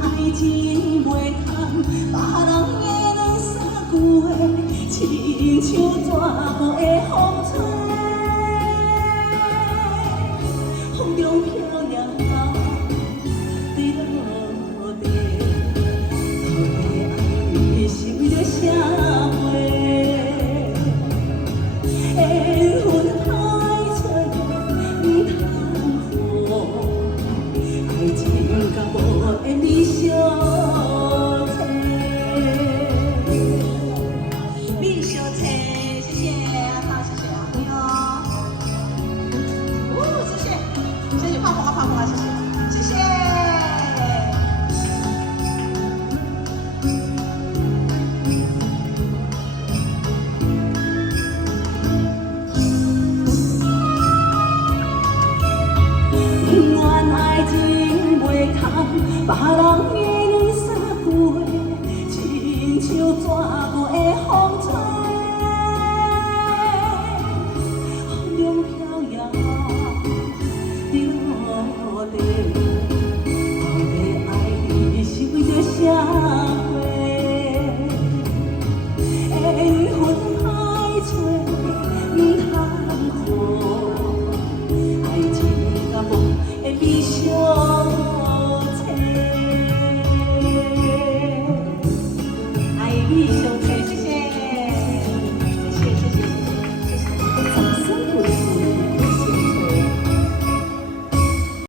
爱情袂通，别人的两三句话，亲像逝过的风吹，风中飘摇在落地，到底爱是为了啥货？缘分歹找不通好，爱情甲无缘你相找。你相找，谢谢阿涛，谢谢阿辉哦。谢谢，谢谢泡泡泡泡，谢谢，谢谢。原爱情袂通，别人的两三句话，亲像逝